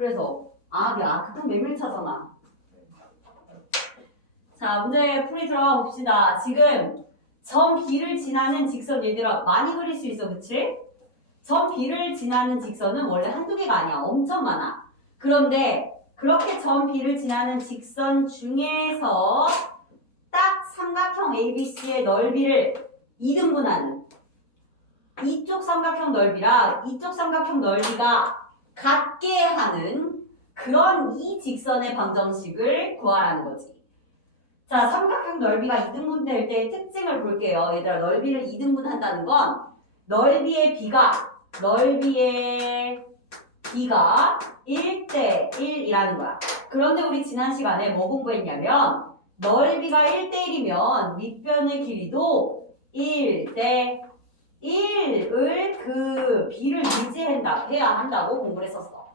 그래서 야, 극한 매밀차잖아. 자, 문제 풀이 들어가 봅시다. 지금 점 B를 지나는 직선 얘들아 많이 그릴 수 있어, 그치? 점 B를 지나는 직선은 원래 한두 개가 아니야. 엄청 많아. 그런데 그렇게 점 B를 지나는 직선 중에서 딱 삼각형 ABC의 넓이를 2등분하는 이쪽 삼각형 넓이랑 이쪽 삼각형 넓이가 같게 하는 그런 이 직선의 방정식을 구하라는 거지. 자, 삼각형 넓이가 2등분 될 때의 특징을 볼게요. 얘들아, 넓이를 2등분 한다는 건 넓이의 B가 1대 1이라는 거야. 그런데 우리 지난 시간에 뭐 공부했냐면 넓이가 1대 1이면 밑변의 길이도 1대 1을 그 B를 유지해야 한다고 공부를 했었어.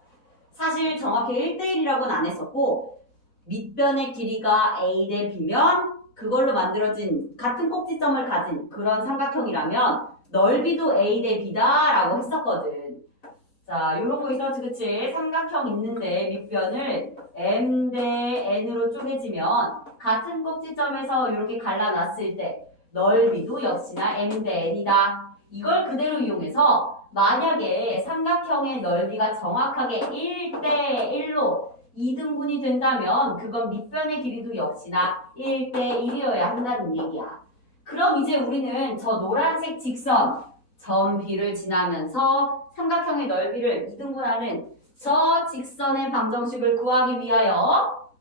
사실 정확히 1대 1이라고는 안 했었고 밑변의 길이가 A 대 B면 그걸로 만들어진 같은 꼭지점을 가진 그런 삼각형이라면 넓이도 A 대 B다 라고 했었거든. 자, 요런 거 있었지, 그치? 삼각형 있는데 밑변을 M 대 N으로 쪼개지면 같은 꼭지점에서 이렇게 갈라놨을 때 넓이도 역시나 M 대 N이다. 이걸 그대로 이용해서 만약에 삼각형의 넓이가 정확하게 1대 1로 2등분이 된다면 그건 밑변의 길이도 역시나 1대 1이어야 한다는 얘기야. 그럼 이제 우리는 저 노란색 직선 점 B를 지나면서 삼각형의 넓이를 2등분하는 저 직선의 방정식을 구하기 위하여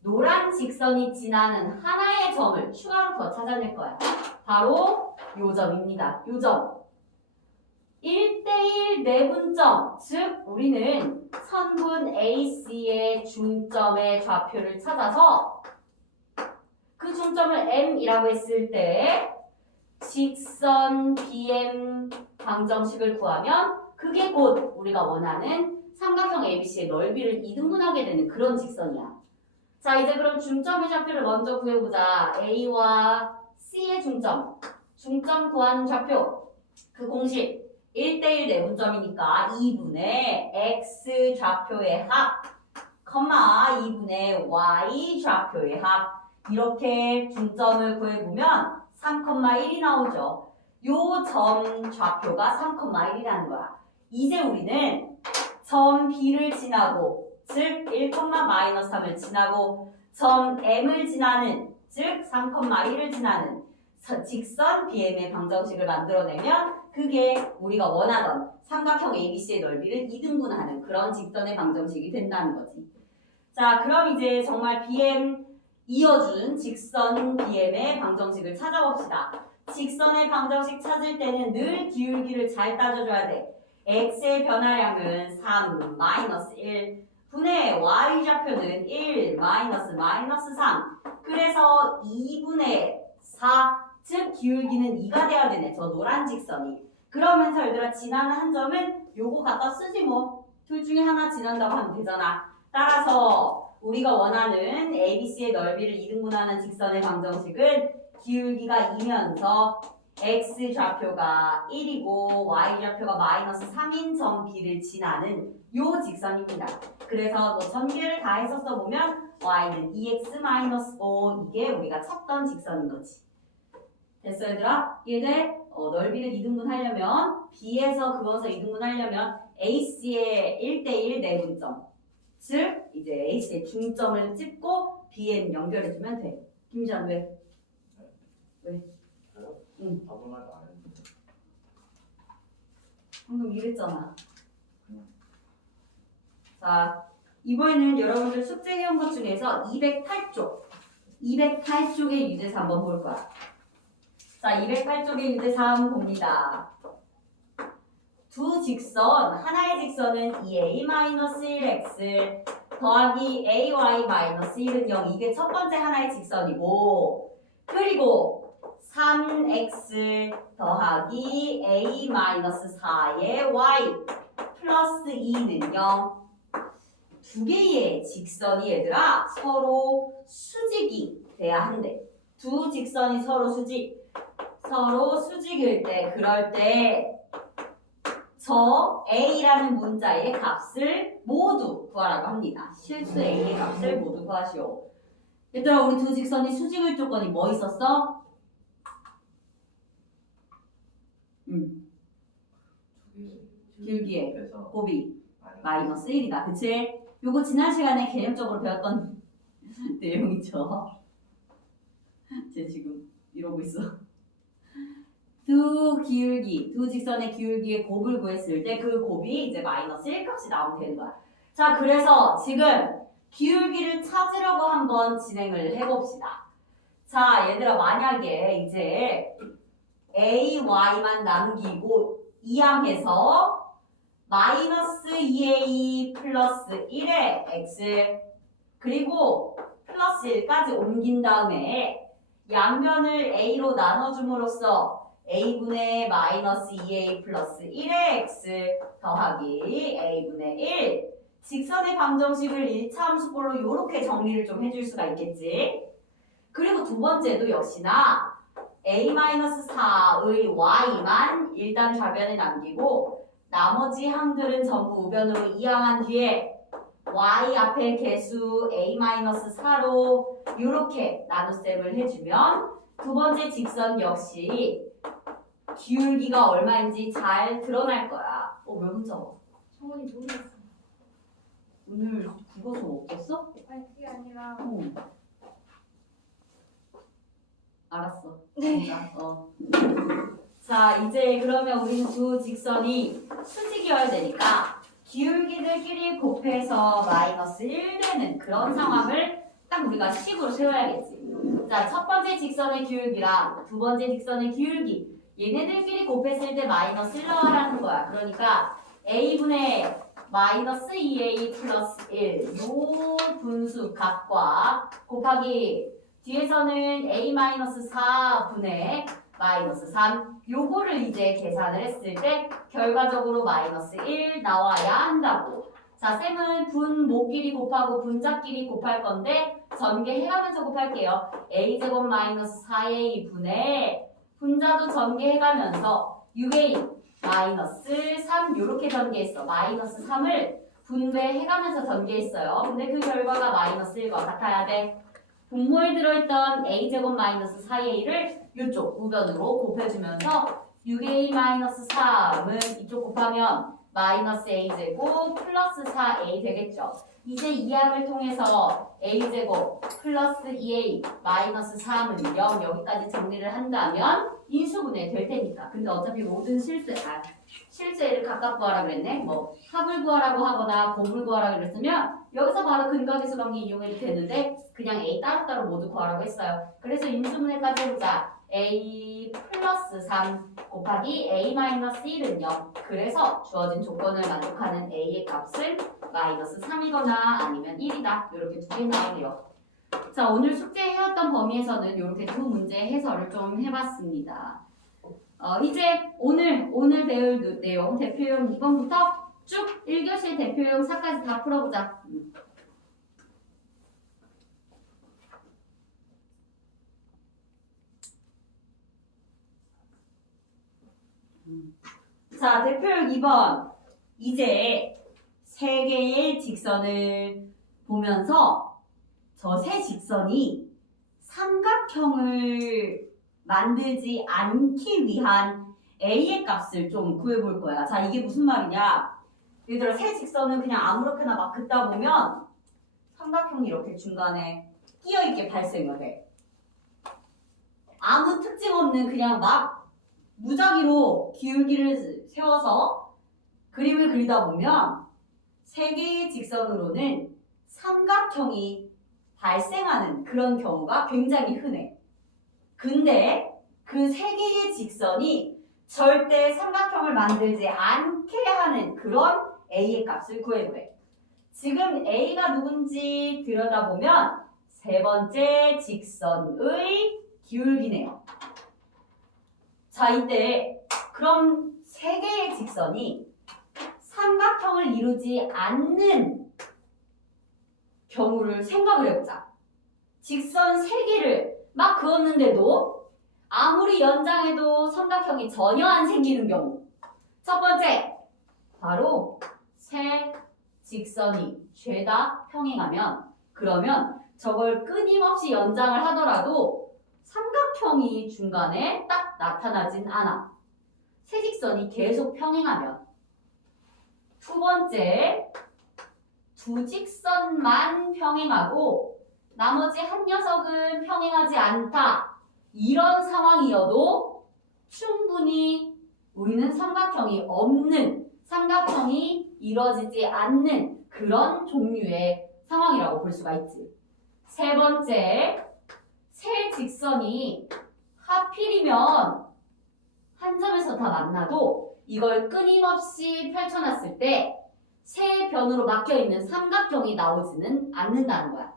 노란 직선이 지나는 하나의 점을 추가로 더 찾아낼 거야. 바로 요 점입니다. 요 점. 1대1 내분점, 즉 우리는 선분 AC의 중점의 좌표를 찾아서 그 중점을 M이라고 했을 때 직선 BM 방정식을 구하면 그게 곧 우리가 원하는 삼각형 ABC의 넓이를 2등분하게 되는 그런 직선이야. 자, 이제 그럼 중점의 좌표를 먼저 구해보자. A와 C의 중점 구하는 좌표. 그 공식 1대1 내분점이니까 2분의 X 좌표의 합, 2분의 Y 좌표의 합. 이렇게 중점을 구해보면 3,1이 나오죠. 요 점 좌표가 3,1이라는 거야. 이제 우리는 점 B를 지나고, 즉 1,-3을 지나고 점 M을 지나는, 즉 3,1을 지나는 직선 BM의 방정식을 만들어내면 그게 우리가 원하던 삼각형 ABC의 넓이를 2등분하는 그런 직선의 방정식이 된다는 거지. 자, 그럼 이제 정말 BM 이어준 직선 BM의 방정식을 찾아봅시다. 직선의 방정식 찾을 때는 늘 기울기를 잘 따져줘야 돼. X의 변화량은 3-1 분의 Y 좌표는 1 -3. 그래서 2분의 4, 즉 기울기는 2가 돼야 되네. 저 노란 직선이. 그러면서 얘들아 지나는 한 점은 요거 갖다 쓰지 뭐. 둘 중에 하나 지난다고 하면 되잖아. 따라서 우리가 원하는 ABC의 넓이를 2등분하는 직선의 방정식은 기울기가 2면서 X 좌표가 1이고 Y 좌표가 -3인 점 B를 지나는 요 직선입니다. 그래서 뭐 전개를 다 해서 써보면 Y는 2X-5 이게 우리가 찾던 직선인 거지. 됐어 얘들아? 얘들 넓이를 2등분 하려면 B에서 그어서 2등분 하려면 AC의 1대1 내분점, 즉 이제 AC의 중점을 찍고 BM 연결해주면 돼. 김지환 왜? 왜? 저요? 응. 답은하지 안 했는데. 방금 이랬잖아. 자, 이번에는 여러분들 숙제해온 것 중에서 208쪽의 유제사 한번 볼 거야. 자, 208쪽의 유제사 봅니다. 두 직선, 하나의 직선은 2a-1x 더하기 ay-1은 0. 이게 첫 번째 하나의 직선이고, 그리고 3x 더하기 a-4의 y 플러스 2는 0. 두 개의 직선이 얘들아 서로 수직이 돼야 한대. 두 직선이 서로 수직일 때, 그럴 때 저 A라는 문자의 값을 모두 구하라고 합니다. 실수 A의 값을 모두 구하시오. 얘들아, 우리 두 직선이 수직을 조건이 뭐 있었어? 길기에 곱이 마이너스 1이다. 그치? 요거 지난 시간에 개념적으로 배웠던 내용이죠. 쟤 지금 이러고 있어. 두 직선의 기울기의 곱을 구했을 때 그 곱이 이제 마이너스 1 값이 나오면 되는 거야. 자, 그래서 지금 기울기를 찾으려고 한번 진행을 해봅시다. 자, 얘들아, 만약에 이제 AY만 남기고 이항해서 마이너스 2A 플러스 1의 X 그리고 플러스 1까지 옮긴 다음에 양면을 A로 나눠줌으로써 A분의 마이너스 2A 플러스 1의 X 더하기 A분의 1 직선의 방정식을 1차 함수꼴로 이렇게 정리를 좀 해줄 수가 있겠지. 그리고 두 번째도 역시나 A-4의 Y만 일단 좌변에 남기고 나머지 항들은 전부 우변으로 이항한 뒤에 Y 앞에 개수 A-4로 이렇게 나눗셈을 해주면 두 번째 직선 역시 기울기가 얼마인지 잘 드러날 거야. 왜 혼자 와? 성원이 모르겠어. 오늘 국어 수업 없었어? 아니 그게 아니라 알았어. 네. 자, 이제 그러면 우리는 두 직선이 수직이어야 되니까 기울기들끼리 곱해서 마이너스 1 되는 그런 상황을 딱 우리가 식으로 세워야겠지. 자, 첫 번째 직선의 기울기랑 두 번째 직선의 기울기 얘네들끼리 곱했을 때 마이너스 1 나와라는 거야. 그러니까 A분의 마이너스 2A 플러스 1 요 분수 값과 곱하기 뒤에서는 A-4분의 마이너스 3 요거를 이제 계산을 했을 때 결과적으로 마이너스 1 나와야 한다고. 자, 쌤은 분모끼리 곱하고 분자끼리 곱할 건데 전개해가면서 곱할게요. A제곱 마이너스 4A 분의 분자도 전개해가면서 6A 마이너스 3 요렇게 전개했어. 마이너스 3을 분배해가면서 전개했어요. 근데 그 결과가 마이너스 1과 같아야 돼. 분모에 들어있던 a제곱 마이너스 4a를 이쪽 우변으로 곱해주면서 6a-3은 이쪽 곱하면 마이너스 a제곱 플러스 4a 되겠죠. 이제 이 항을 통해서 a제곱 플러스 2a 마이너스 3은 0 여기까지 정리를 한다면 인수분해 될 테니까. 근데 어차피 모든 실수를 각각 구하라 그랬네. 뭐 합을 구하라고 하거나 곱을 구하라 그랬으면 여기서 바로 근각계수 관계 이용해도 되는데 그냥 a 따로따로 모두 구하라고 했어요. 그래서 인수분해까지 해보자. a 플러스 3 곱하기 a 마이너스 1은 0. 그래서 주어진 조건을 만족하는 a의 값은 마이너스 3이거나 아니면 1이다. 이렇게 두 개 나오네요. 자, 오늘 숙제해왔던 범위에서는 이렇게 두 문제 해설을 좀 해봤습니다. 이제 오늘 배울 내용 대표용 2번부터 쭉 1교시 대표용 4까지 다 풀어보자. 자, 대표용 2번. 이제 세 개의 직선을 보면서 저 세 직선이 삼각형을 만들지 않기 위한 A의 값을 좀 구해볼 거야. 자, 이게 무슨 말이냐? 얘들아, 세 직선은 그냥 아무렇게나 막 긋다 보면 삼각형이 이렇게 중간에 끼어있게 발생을 해. 아무 특징 없는 그냥 막 무작위로 기울기를 세워서 그림을 그리다 보면 세 개의 직선으로는 삼각형이 발생하는 그런 경우가 굉장히 흔해. 근데 그 세 개의 직선이 절대 삼각형을 만들지 않게 하는 그런 A의 값을 구해보래. 지금 A가 누군지 들여다보면 세 번째 직선의 기울기네요. 자, 이때 그럼 세 개의 직선이 삼각형을 이루지 않는 경우를 생각을 해보자. 직선 세 개를 막 그었는데도 아무리 연장해도 삼각형이 전혀 안 생기는 경우. 첫 번째, 바로 세 직선이 죄다 평행하면 그러면 저걸 끊임없이 연장을 하더라도 삼각형이 중간에 딱 나타나진 않아. 세 직선이 계속 평행하면. 두 번째, 두 직선만 평행하고 나머지 한 녀석은 평행하지 않다. 이런 상황이어도 충분히 우리는 삼각형이 없는, 삼각형이 이루어지지 않는 그런 종류의 상황이라고 볼 수가 있지. 세 번째, 세 직선이 하필이면 한 점에서 다 만나도 이걸 끊임없이 펼쳐놨을 때 세 변으로 막혀있는 삼각형이 나오지는 않는다는 거야.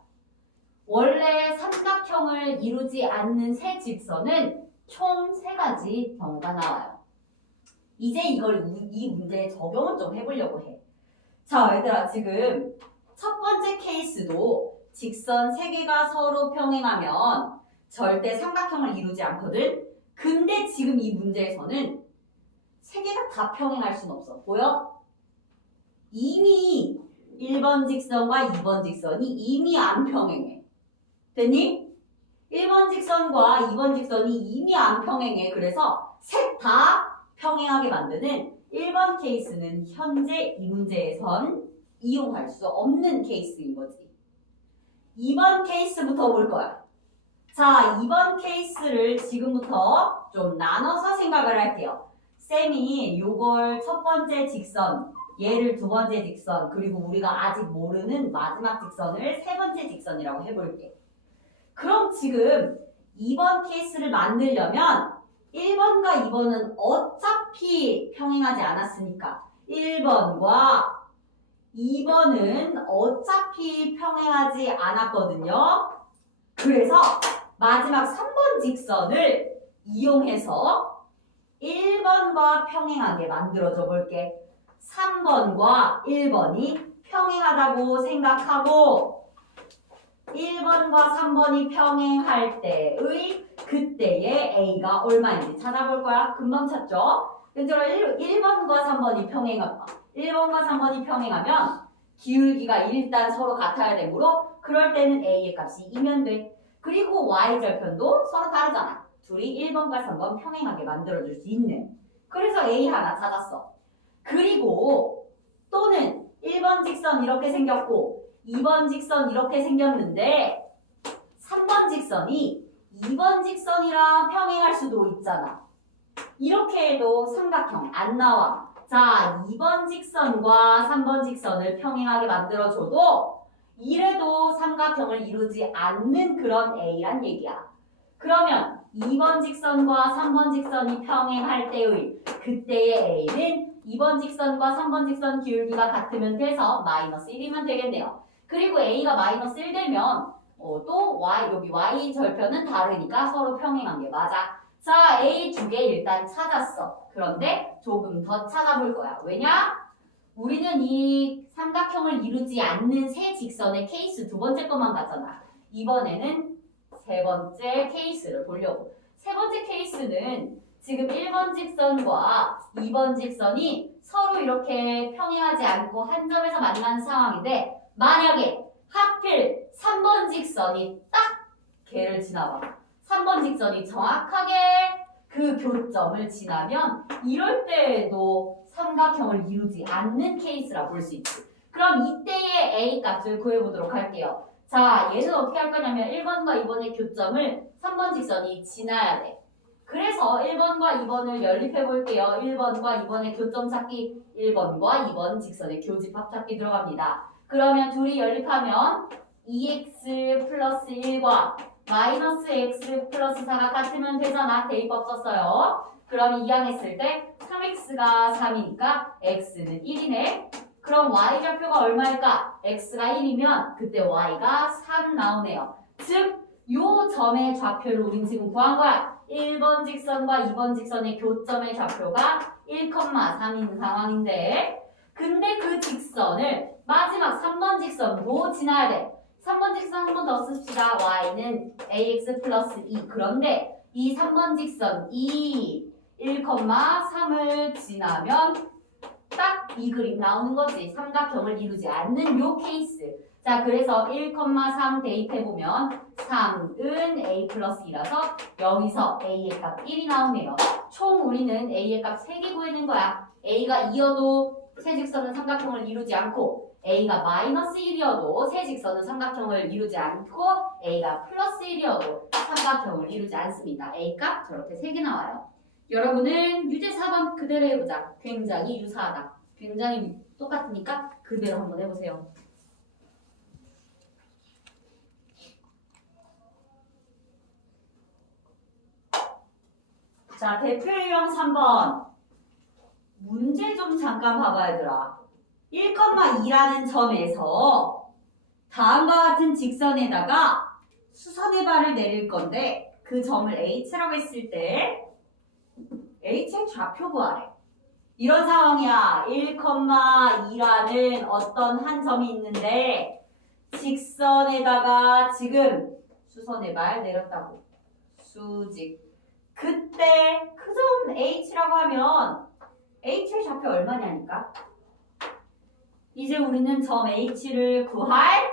원래 삼각형을 이루지 않는 세 직선은 총 세 가지 경우가 나와요. 이제 이걸 이 문제에 적용을 좀 해보려고 해. 자, 얘들아, 지금 첫 번째 케이스도 직선 세 개가 서로 평행하면 절대 삼각형을 이루지 않거든? 근데 지금 이 문제에서는 세 개가 다 평행할 수는 없어. 보여? 이미 1번 직선과 2번 직선이 이미 안 평행해. 됐니? 1번 직선과 2번 직선이 이미 안 평행해. 그래서 셋 다 평행하게 만드는 1번 케이스는 현재 이 문제에선 이용할 수 없는 케이스인 거지. 2번 케이스부터 볼 거야. 자, 2번 케이스를 지금부터 좀 나눠서 생각을 할게요. 쌤이 요걸 첫 번째 직선, 얘를 두 번째 직선, 그리고 우리가 아직 모르는 마지막 직선을 세 번째 직선이라고 해볼게. 그럼 지금 2번 케이스를 만들려면 1번과 2번은 어차피 평행하지 않았으니까 1번과 2번은 어차피 평행하지 않았거든요. 그래서 마지막 3번 직선을 이용해서 1번과 평행하게 만들어줘 볼게. 3번과 1번이 평행하다고 생각하고 1번과 3번이 평행할 때의 그때의 A가 얼마인지 찾아볼 거야. 금방 찾죠? 얘들아 1번과 3번이 평행하면 1번과 3번이 평행하면 기울기가 일단 서로 같아야 되므로 그럴 때는 A의 값이 2면 돼. 그리고 Y절편도 서로 다르잖아. 둘이 1번과 3번 평행하게 만들어줄 수 있는. 그래서 A 하나 찾았어. 그리고 또는 1번 직선 이렇게 생겼고 2번 직선 이렇게 생겼는데 3번 직선이 2번 직선이랑 평행할 수도 있잖아. 이렇게 해도 삼각형 안 나와. 자, 2번 직선과 3번 직선을 평행하게 만들어줘도 이래도 삼각형을 이루지 않는 그런 A란 얘기야. 그러면 2번 직선과 3번 직선이 평행할 때의 그때의 A는 2번 직선과 3번 직선 기울기가 같으면 돼서 마이너스 1이면 되겠네요. 그리고 A가 마이너스 1 되면 또 여기 Y 절편은 다르니까 서로 평행한 게 맞아. 자, A 두 개 일단 찾았어. 그런데 조금 더 찾아볼 거야. 왜냐? 우리는 이 삼각형을 이루지 않는 세 직선의 케이스 두 번째 것만 봤잖아. 이번에는 세 번째 케이스를 보려고. 세 번째 케이스는 지금 1번 직선과 2번 직선이 서로 이렇게 평행하지 않고 한 점에서 만나는 상황인데 만약에 하필 3번 직선이 딱 걔를 지나봐. 3번 직선이 정확하게 그 교점을 지나면 이럴 때에도 삼각형을 이루지 않는 케이스라 볼 수 있지. 그럼 이때의 A 값을 구해보도록 할게요. 자, 얘는 어떻게 할 거냐면 1번과 2번의 교점을 3번 직선이 지나야 돼. 그래서 1번과 2번을 연립해 볼게요. 1번과 2번의 교점 찾기, 1번과 2번 직선의 교집합 찾기 들어갑니다. 그러면 둘이 연립하면 2x 플러스 1과 마이너스 x 플러스 4가 같으면 되잖아. 대입법 썼어요. 그럼 이항했을 때 3x가 3이니까 x는 1이네. 그럼 y좌표가 얼마일까? x가 1이면 그때 y가 3 나오네요. 즉, 요 점의 좌표를 우린 지금 구한 거야. 1번 직선과 2번 직선의 교점의 좌표가 1,3인 상황인데 근데 그 직선을 마지막 3번 직선으로 지나야 돼. 3번 직선 한 번 더 씁시다. y는 ax 플러스 2. 그런데 이 3번 직선 1,3을 지나면 딱 이 그림 나오는 거지. 삼각형을 이루지 않는 요 케이스. 자, 그래서 1,3 대입해보면 3은 a 플러스 2라서 여기서 a의 값 1이 나오네요. 총 우리는 a의 값 3개 구해낸 거야. a가 2여도 세 직선은 삼각형을 이루지 않고 a가 마이너스 1이어도 세 직선은 삼각형을 이루지 않고 a가 플러스 1이어도 삼각형을 이루지 않습니다. a 값 저렇게 3개 나와요. 여러분은 유제 4번 그대로 해보자. 굉장히 유사하다. 굉장히 똑같으니까 그대로 한번 해보세요. 자, 대표 유형 3번. 문제 좀 잠깐 봐봐, 얘들아. 1,2라는 점에서 다음과 같은 직선에다가 수선의 발을 내릴 건데 그 점을 h라고 했을 때 h의 좌표 구하래. 이런 상황이야. 1,2라는 어떤 한 점이 있는데 직선에다가 지금 수선의 발 내렸다고. 수직. 그때 그 점 h라고 하면 h의 좌표 얼마냐니까? 이제 우리는 점 h를 구할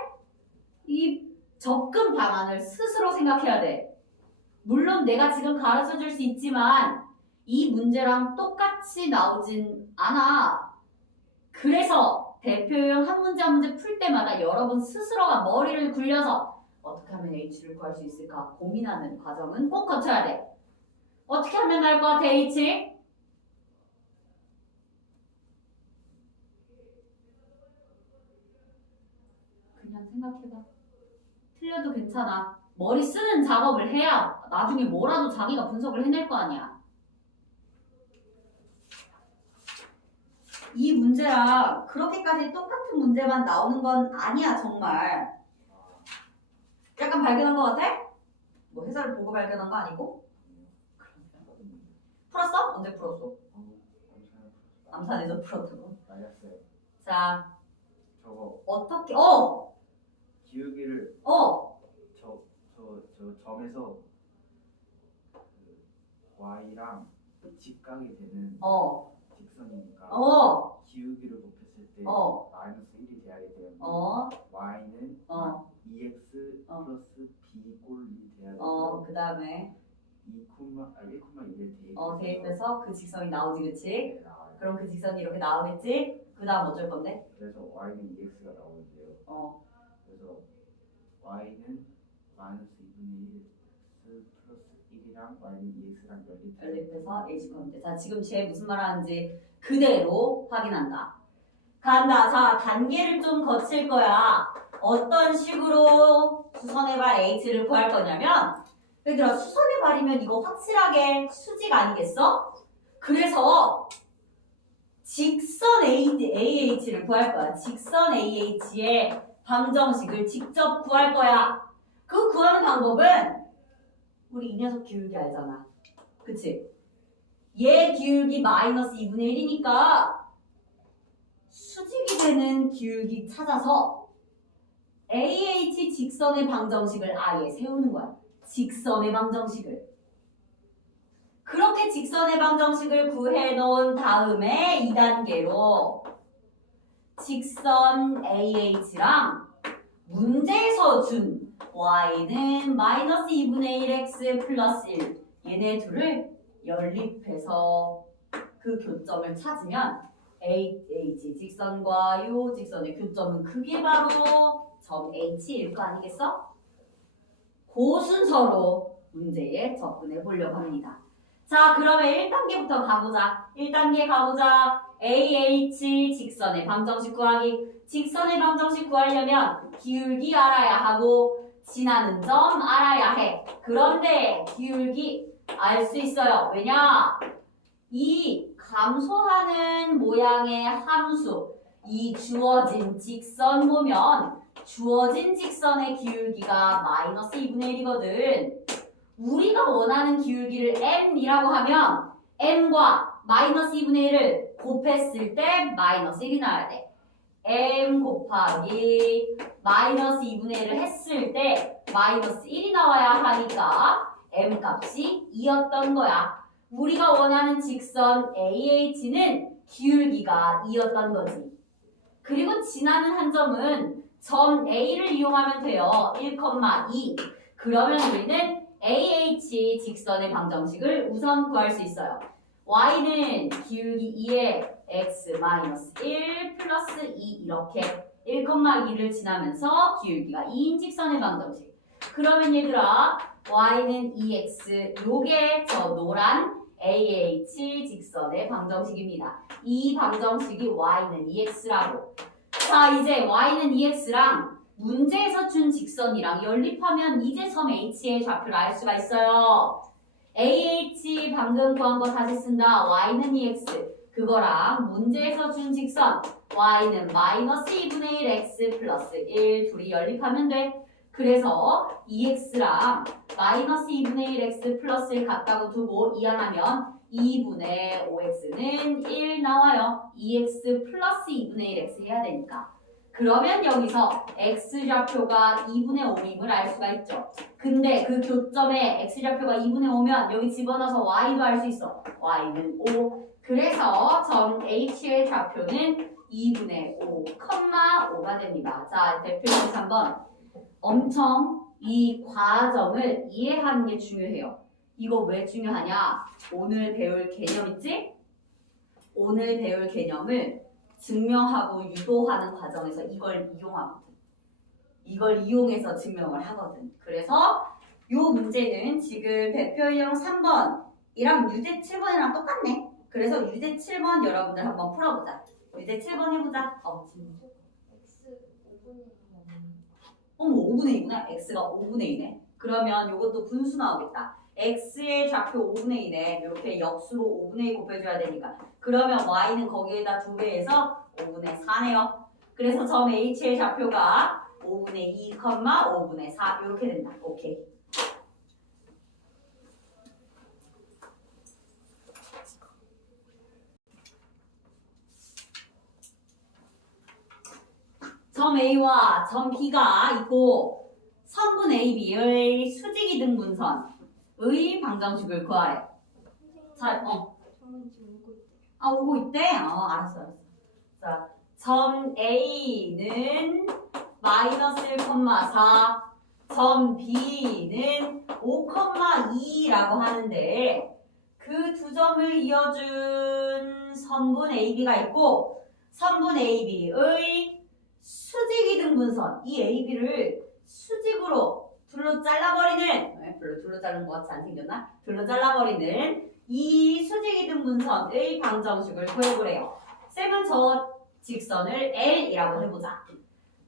이 접근 방안을 스스로 생각해야 돼. 물론 내가 지금 가르쳐 줄 수 있지만 이 문제랑 똑같이 나오진 않아. 그래서 대표형 한 문제 한 문제 풀 때마다 여러분 스스로가 머리를 굴려서 어떻게 하면 h를 구할 수 있을까 고민하는 과정은 꼭 거쳐야 돼. 어떻게 하면 나을 것 같아, h? 그냥 생각해봐. 틀려도 괜찮아. 머리 쓰는 작업을 해야 나중에 뭐라도 자기가 분석을 해낼 거 아니야. 이 문제랑 그렇게까지 똑같은 문제만 나오는 건 아니야, 정말. 약간 발견한 것 같아? 뭐 해설을 보고 발견한 거 아니고? 풀었어? 언제 풀었어? 암산에서 풀었다고. 맞았어요. 자, 저거 어떻게, 기울기를 저 점에서 그 y랑 직각이 되는 직선이니까 기울기를 곱했을 때 마이너스 1이 돼야 되기 때문에 y는 2x 플러스 b 꼴이 돼야 되고 그 다음에 1,2를 대입해서 그 직선이 나오지, 그치? 나와요. 그럼 그 직선이 이렇게 나오겠지? 그 다음 어쩔 건데? 그래서 y는 2x가 나오는데요. 그래서 y는 마이너스 2분의 1 x 플러스 1이랑 y는 2x랑 연립해서 h 구하면 돼. 자, 지금 쟤 무슨 말 하는지 그대로 확인한다. 간다. 자, 단계를 좀 거칠 거야. 어떤 식으로 수선의 발 h를 구할 거냐면 얘들아, 수선의 발이면 이거 확실하게 수직 아니겠어? 그래서 직선 AH를 구할 거야. 직선 AH의 방정식을 직접 구할 거야. 그 구하는 방법은 우리 이 녀석 기울기 알잖아. 그치? 얘 기울기 마이너스 2분의 1이니까 수직이 되는 기울기 찾아서 AH 직선의 방정식을 아예 세우는 거야. 직선의 방정식을. 그렇게 직선의 방정식을 구해놓은 다음에 2단계로 직선 AH랑 문제에서 준 y는 마이너스 2분의 1x 플러스 1 얘네 둘을 연립해서 그 교점을 찾으면 AH 직선과 요 직선의 교점은 그게 바로 점 H일 거 아니겠어? 그 순서로 문제에 접근해 보려고 합니다. 자, 그러면 1단계부터 가보자. 1단계 가보자. AH 직선의 방정식 구하기. 직선의 방정식 구하려면 기울기 알아야 하고 지나는 점 알아야 해. 그런데 기울기 알 수 있어요. 왜냐? 이 감소하는 모양의 함수, 이 주어진 직선 보면 주어진 직선의 기울기가 마이너스 2분의 1이거든. 우리가 원하는 기울기를 m이라고 하면 m과 마이너스 2분의 1을 곱했을 때 마이너스 1이 나와야 돼. m 곱하기 마이너스 2분의 1을 했을 때 마이너스 1이 나와야 하니까 m 값이 2였던 거야. 우리가 원하는 직선 AH는 기울기가 2였던 거지. 그리고 지나는 한 점은 점 A를 이용하면 돼요. 1,2. 그러면 우리는 AH 직선의 방정식을 우선 구할 수 있어요. y는 기울기 2에 x-1 플러스 2 이렇게 1,2를 지나면서 기울기가 2인 직선의 방정식. 그러면 얘들아 y는 2x 요게 저 노란 AH 직선의 방정식입니다. 이 방정식이 y는 2x라고. 자 이제 y는 2x랑 문제에서 준 직선이랑 연립하면 이제 점 H의 좌표를 알 수가 있어요. AH 방금 구한 거 다시 쓴다. y는 2x 그거랑 문제에서 준 직선 y는 마이너스 2분의 1 x 플러스 1 둘이 연립하면 돼. 그래서 2x랑 마이너스 2분의 1 x 플러스 1 같다고 두고 이항하면 2분의 5x는 1 나와요. 2x 플러스 2분의 1x 해야 되니까. 그러면 여기서 x좌표가 2분의 5임을 알 수가 있죠. 근데 그 교점에 x좌표가 2분의 5면 여기 집어넣어서 y도 알 수 있어. y는 5. 그래서 점 h의 좌표는 2분의 5, 5가 됩니다. 자, 대표님께서 한번 엄청 이 과정을 이해하는 게 중요해요. 이거 왜 중요하냐? 오늘 배울 개념 있지? 오늘 배울 개념을 증명하고 유도하는 과정에서 이걸 이용하거든. 이걸 이용해서 증명을 하거든. 그래서 이 문제는 지금 대표 유형 3번이랑 유제 7번이랑 똑같네. 그래서 유제 7번 여러분들 한번 풀어보자. 유제 7번 해보자. 질문. X 5분의 어머 5분의 2구나. x가 5분의 2네. 그러면 이것도 분수 나오겠다. x의 좌표 5분의 2네. 이렇게 역수로 5분의 2 곱해줘야 되니까. 그러면 y는 거기에다 2배해서 5분의 4네요. 그래서 점 h의 좌표가 5분의 2, 5분의 4 이렇게 된다. 오케이. 점 A와 점 B가 있고 선분 AB의 수직이등 분선의 방정식을 구하래. 자, 저는 지금 오고 있대요. 오고 있대? 알았어. 자, 점 A는 마이너스 1,4, 점 B는 5,2라고 하는데 그 두 점을 이어준 선분 AB가 있고 선분 AB의 수직이등 분선 이 AB를 수직으로 둘로 잘라버리는 별로 둘로 자른 것 같이 안 생겼나? 둘로 잘라버리는 이 수직이등 분선의 방정식을 구해보래요. 쌤은 저 직선을 L이라고 해보자.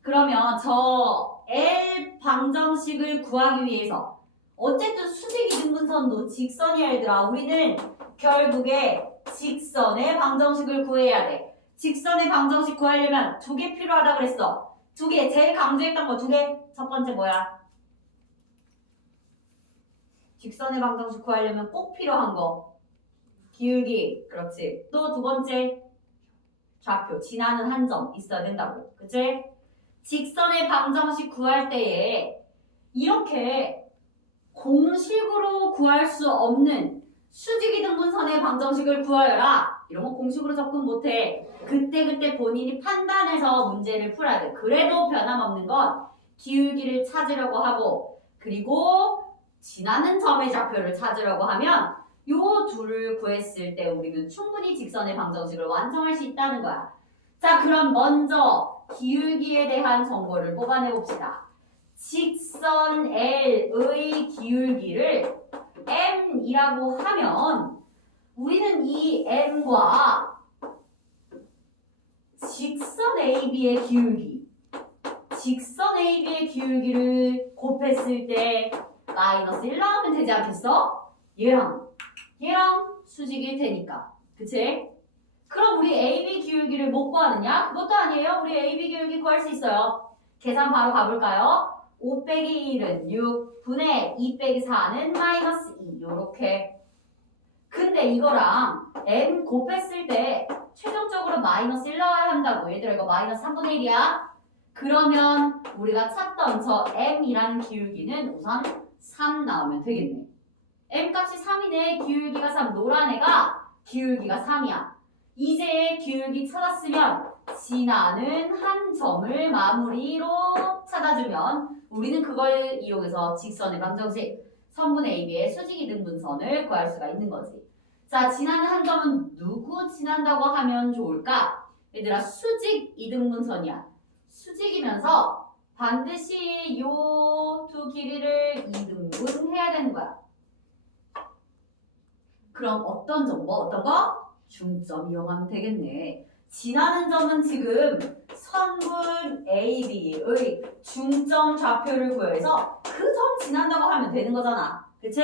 그러면 저 L 방정식을 구하기 위해서 어쨌든 수직이등 분선도 직선이야 얘들아. 우리는 결국에 직선의 방정식을 구해야 돼. 직선의 방정식 구하려면 2개 필요하다 그랬어. 2개 제일 강조했던 거 2개. 첫 번째 뭐야? 직선의 방정식 구하려면 꼭 필요한 거. 기울기. 그렇지. 또 두 번째 좌표. 지나는 한 점 있어야 된다고. 그치? 직선의 방정식 구할 때에 이렇게 공식으로 구할 수 없는 수직이등 분선의 방정식을 구하여라. 이런 거 공식으로 접근 못해. 그때 본인이 판단해서 문제를 풀어야 돼. 그래도 변함없는 건 기울기를 찾으려고 하고 그리고 지나는 점의 좌표를 찾으려고 하면 요 둘을 구했을 때 우리는 충분히 직선의 방정식을 완성할 수 있다는 거야. 자, 그럼 먼저 기울기에 대한 정보를 뽑아내 봅시다. 직선 L의 기울기를 M이라고 하면 우리는 이 M과 직선 AB의 기울기를 곱했을 때 마이너스 1 나오면 되지 않겠어? 얘랑 수직일 테니까. 그치? 그럼 우리 AB 기울기를 못 구하느냐? 그것도 아니에요. 우리 AB 기울기 구할 수 있어요. 계산 바로 가볼까요? 5 빼기 1은 6 분의 2 빼기 4는 마이너스 2 요렇게. 근데 이거랑 M 곱했을 때 최종적으로 마이너스 1 나와야 한다고. 얘들아 이거 마이너스 3분의 1이야. 그러면 우리가 찾던 저 M이라는 기울기는 우선 3 나오면 되겠네. M 값이 3이네. 기울기가 3. 노란 애가 기울기가 3이야. 이제 기울기 찾았으면 지나는 한 점을 마무리로 찾아주면 우리는 그걸 이용해서 직선의 방정식 선분의 AB의 수직이등분선을 구할 수가 있는 거지. 자, 지나는 한 점은 누구 지난다고 하면 좋을까? 얘들아, 수직 이등분선이야. 수직이면서 반드시 요 두 길이를 이등분해야 되는 거야. 그럼 어떤 점, 어떤 거? 중점 이용하면 되겠네. 지나는 점은 지금 선분 AB의 중점 좌표를 구해서 그 점 지난다고 하면 되는 거잖아. 그치?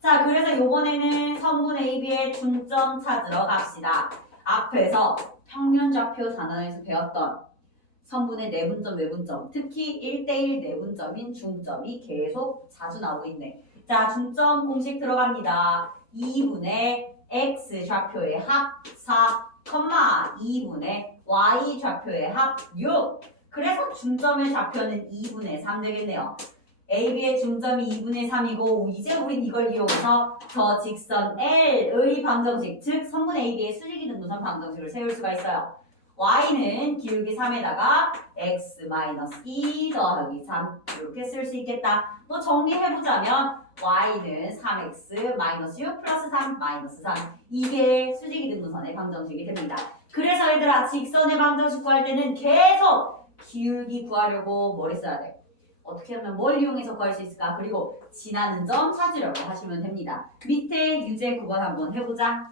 자, 그래서 요번에는 선분 AB의 중점 찾으러 갑시다. 앞에서 평면 좌표 단원에서 배웠던 선분의 내분점, 외분점, 특히 1대1 내분점인 중점이 계속 자주 나오고 있네. 자, 중점 공식 들어갑니다. 2분의 x 좌표의 합 4, 2분의 y 좌표의 합 6. 그래서 중점의 좌표는 2분의 3 되겠네요. AB의 중점이 2분의 3이고 이제 우린 이걸 이용해서 저 직선 L의 방정식, 즉 선분 AB의 수직이등분선 방정식을 세울 수가 있어요. y는 기울기 3에다가 x-2 더하기 3 이렇게 쓸 수 있겠다. 뭐 정리해보자면 y는 3x-6 플러스 3 마이너스 3 이게 수직이등분선의 방정식이 됩니다. 그래서 얘들아 직선의 방정식 구할 때는 계속 기울기 구하려고 뭘 써야 돼? 어떻게 하면 뭘 이용해서 구할 수 있을까? 그리고 지나는 점 찾으려고 하시면 됩니다. 밑에 유제 9번 한번 해보자.